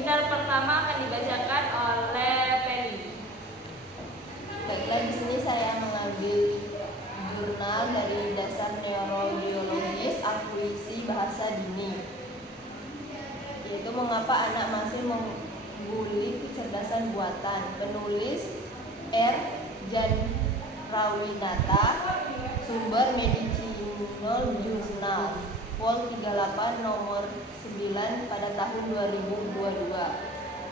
Jurnal pertama akan dibacakan oleh Feli. Baiklah, di sini saya mengambil jurnal dari Dasar Neurobiologis Akuisisi Bahasa Dini, yaitu mengapa anak masih mengguli kecerdasan buatan. Penulis R. Jan Rawinata. Sumber Medicinal Journal Vol 38 nomor 9 pada tahun 2022.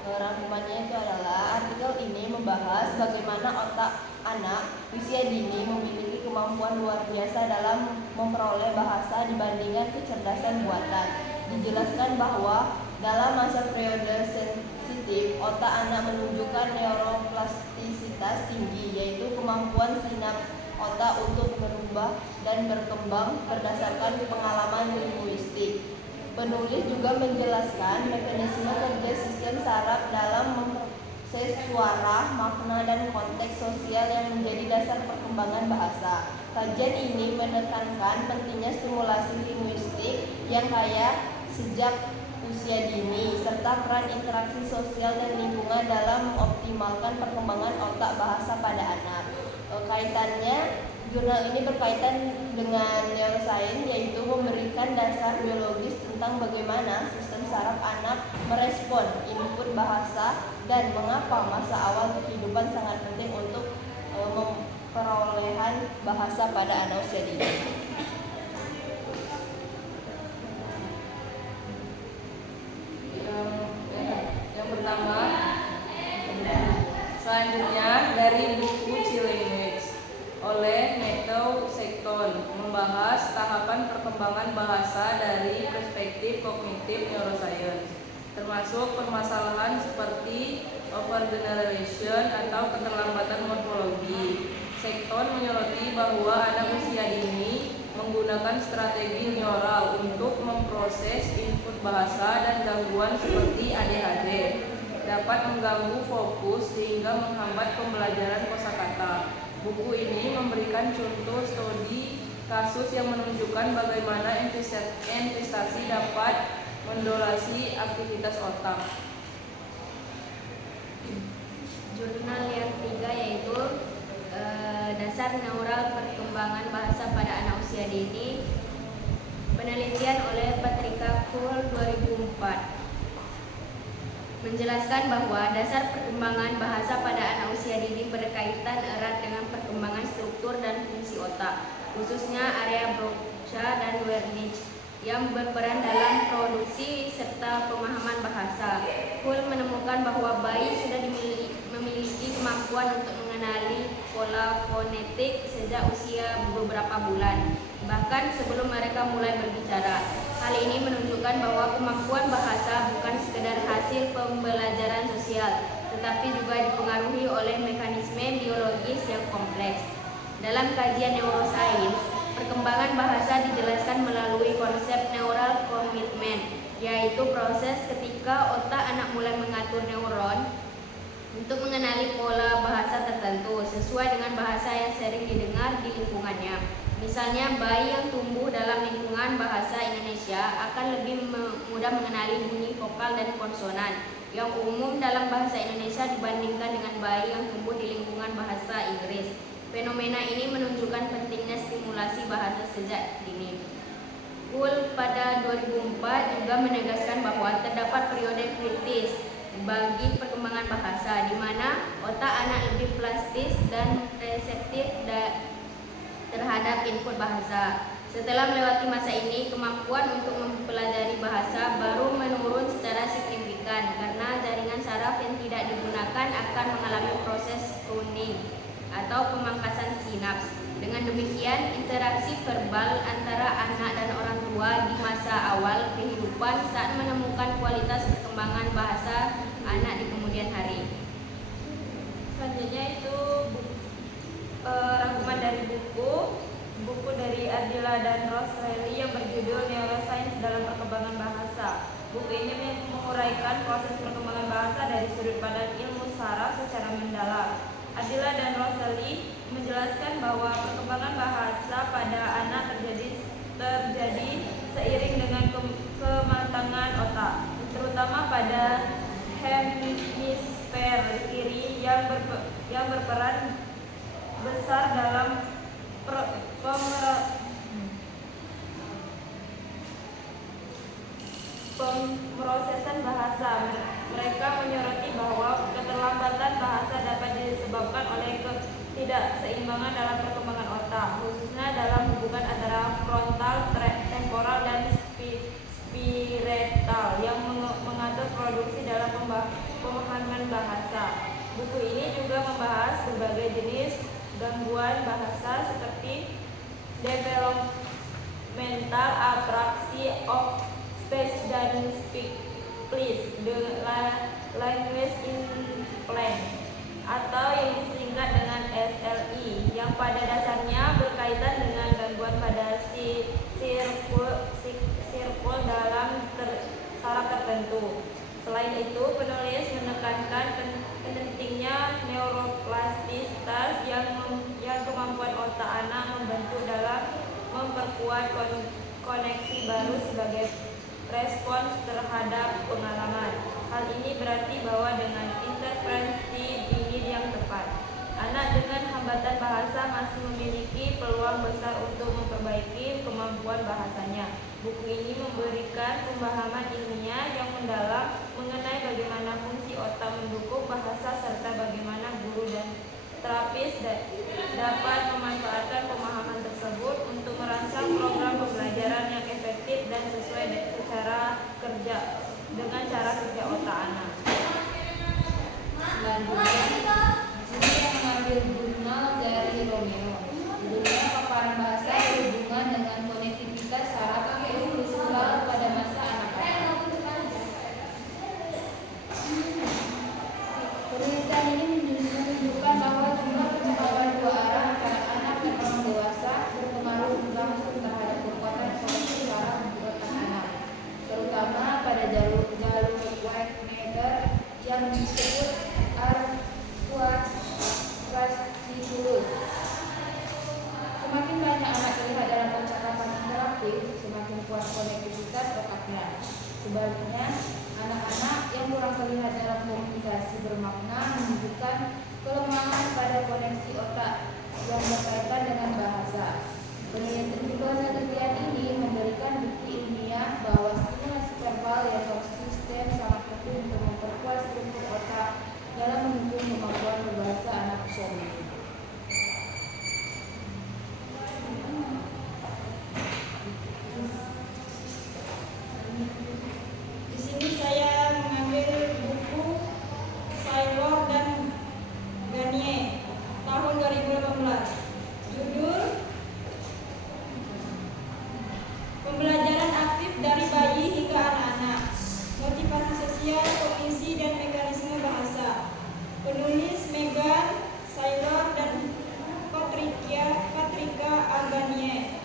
Rangkumannya itu adalah artikel ini membahas bagaimana otak anak usia dini memiliki kemampuan luar biasa dalam memperoleh bahasa dibandingkan kecerdasan buatan. Dijelaskan bahwa dalam masa periode sensitif, otak anak menunjukkan neuroplastisitas tinggi, yaitu kemampuan sinaps otak untuk berubah dan berkembang berdasarkan pengalaman linguistik. Penulis juga menjelaskan mekanisme kerja sistem saraf dalam memproses suara, makna, dan konteks sosial yang menjadi dasar perkembangan bahasa. Kajian ini menekankan pentingnya stimulasi linguistik yang kaya sejak usia dini, serta peran interaksi sosial dan lingkungan dalam mengoptimalkan perkembangan otak bahasa pada anak. Kaitannya, jurnal ini berkaitan dengan neuroscience, yaitu memberikan dasar biologis tentang bagaimana sistem saraf anak merespon input bahasa dan mengapa masa awal kehidupan sangat penting untuk perolehan bahasa pada anak usia dini. Yang pertama, selanjutnya dari buku Language oleh Matthew Sexton membahas tahapan perkembangan bahasa dari perspektif kognitif neuroscience, termasuk permasalahan seperti overgeneralization atau keterlambatan morfologi. Sexton menyoroti bahwa anak usia dini menggunakan strategi neural untuk memproses input bahasa, dan gangguan seperti ADHD dapat mengganggu fokus sehingga menghambat pembelajaran kosakata. Buku ini memberikan contoh studi kasus yang menunjukkan bagaimana investasi dapat mendolasi aktivitas otak. Jurnal yang ketiga yaitu Dasar Neural Perkembangan Bahasa pada Anak Usia Dini, penelitian oleh Patrika Kuhl 2004, menjelaskan bahwa dasar perkembangan bahasa pada anak usia dini berkaitan erat dengan perkembangan struktur dan fungsi otak, khususnya area Broca dan Wernicke yang berperan dalam produksi serta pemahaman bahasa. Kuhl menemukan bahwa bayi sudah memiliki kemampuan untuk mengenali pola fonetik sejak usia beberapa bulan, bahkan sebelum mereka mulai berbicara. Hal ini menunjukkan bahwa kemampuan bahasa bukan sekedar hasil pembelajaran sosial, tetapi juga dipengaruhi oleh mekanisme biologis yang kompleks. Dalam kajian neuroscience, perkembangan bahasa dijelaskan melalui konsep neural commitment, yaitu proses ketika otak anak mulai mengatur neuron untuk mengenali pola bahasa tertentu sesuai dengan bahasa yang sering didengar di lingkungannya. Misalnya, bayi yang tumbuh dalam lingkungan bahasa Indonesia akan lebih mudah mengenali bunyi vokal dan konsonan yang umum dalam bahasa Indonesia dibandingkan dengan bayi yang tumbuh di lingkungan bahasa Inggris. Fenomena ini menunjukkan pentingnya stimulasi bahasa sejak dini. Kuhl pada 2004 juga menegaskan bahwa terdapat periode kritis bagi perkembangan bahasa, di mana otak anak lebih plastis dan reseptif terhadap input bahasa. Setelah melewati masa ini, kemampuan untuk mempelajari bahasa baru menurun secara signifikan karena jaringan saraf yang tidak digunakan akan mengalami proses pruning atau pemangkasan sinaps. Dengan demikian, interaksi verbal antara anak dan orang tua di masa awal kehidupan saat menemukan kualitas perkembangan bahasa anak di kemudian hari. Selanjutnya itu rangkuman dari buku dari Ardila dan Roseli yang berjudul Neuroscience dalam Perkembangan Bahasa. Buku ini menguraikan proses perkembangan bahasa dari sudut pandang ilmu saraf secara mendalam. Ardila dan Roseli menjelaskan bahwa perkembangan bahasa pada anak terjadi seiring dengan kematangan otak, terutama pada hemisfer kiri yang berperan besar dalam pemrosesan bahasa. Mereka menyoroti bahwa keterlambatan bahasa dapat disebabkan oleh ketidakseimbangan dalam perkembangan otak, khususnya dalam hubungan antara frontal, temporal, dan spiritual yang mengatur produksi dalam pemahaman bahasa. Buku ini juga membahas berbagai jenis gangguan bahasa seperti developmental apraxia of speech dan speak please, the language implant, atau yang disingkat dengan SLI, yang pada dasarnya berkaitan dengan gangguan pada sirkul dalam saraf tertentu. Selain itu, penulis menekankan pentingnya neuroplastisitas yang kemampuan otak anak membentuk dalam memperkuat koneksi baru sebagai respons terhadap pengalaman. Hal ini berarti bahwa dengan interpretasi dini yang tepat, anak dengan hambatan bahasa masih memiliki peluang besar untuk memperbaiki kemampuan bahasanya. Buku ini memberikan pemahaman ilmiah yang mendalam mengenai bagaimana fungsi otak mendukung bahasa serta bagaimana guru dan terapis dapat memanfaatkan pemahaman tersebut untuk merancang program pembelajaran yang efektif dan sesuai dengan cara kerja otak anak. Selanjutnya, di sini yang mengambil jurnal dari Romeo. Judulnya Paparan Bahasa Berhubungan dengan Konektivitas Saraf Visual pada Masa Anak-anak. Penelitian ini menunjukkan bahwa jumlah percakapan dua arah antara anak dan orang dewasa berpengaruh langsung terhadap kekuatan koneksi saraf di otak anak, terutama pada jalur Whitehead yang disebut arcuaticulatus. Semakin banyak anak terlihat dalam percakapan interaktif, semakin kuat konektivitas otaknya. Sebaliknya, anak-anak yang kurang terlihat dalam komunikasi bermakna menunjukkan kelemahan pada koneksi otak yang berkaitan dengan bahasa. Penelitian ini memberikan bukti ilmiah bahwa stimulasi verbal yang konsisten sangat penting untuk memperkuat struktur otak dalam mendukung kemampuan berbahasa anak usia dini. Di sini saya mengambil buku Saylor dan Garnier tahun 2018. Judul Pembelajaran Aktif dari Bayi hingga Anak-anak, Motivasi Sosial, Kognisi, dan Mekanisme Bahasa. Penulis Megan Saylor dan Patricia Garnier.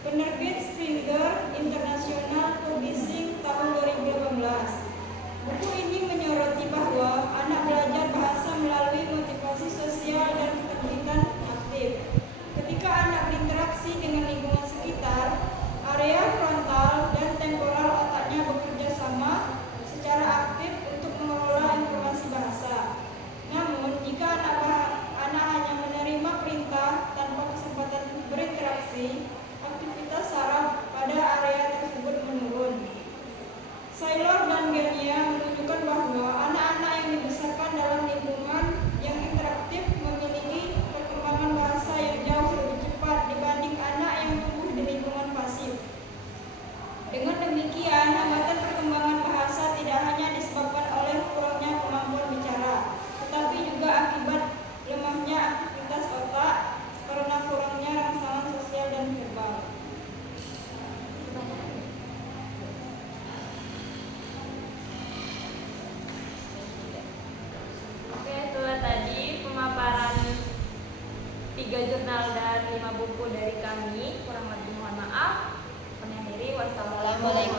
Penerbit Springer International Publishing tahun 2018. Buku ini menyoroti bahwa anak belajar bahasa melalui motivasi sosial dan keterlibatan aktif. Ketika anak berinteraksi dengan lingkungan sekitar, area frontal dan temporal otaknya bekerja sama secara aktif untuk mengelola informasi bahasa. Namun, jika anak hanya menerima perintah tanpa kesempatan berinteraksi, aktivitas saraf pada area tersebut menurun. Saylor dan Garnier menunjukkan bahwa anak-anak yang dibesarkan dalam lingkungan yang interaktif memiliki perkembangan bahasa yang jauh lebih cepat dibanding anak yang tumbuh di lingkungan pasif. Dengan demikian, hambatan perkembangan bahasa tidak hanya disebabkan oleh kurangnya kemampuan bicara, tetapi juga akibat lemahnya aktivitas otak karena kurangnya rangsangan sosial dan verbal. Oke, itulah tadi pemaparan 3 jurnal dan 5 buku dari kami. Kurang lebih mohon maaf. Kami akhiri. Wassalamualaikum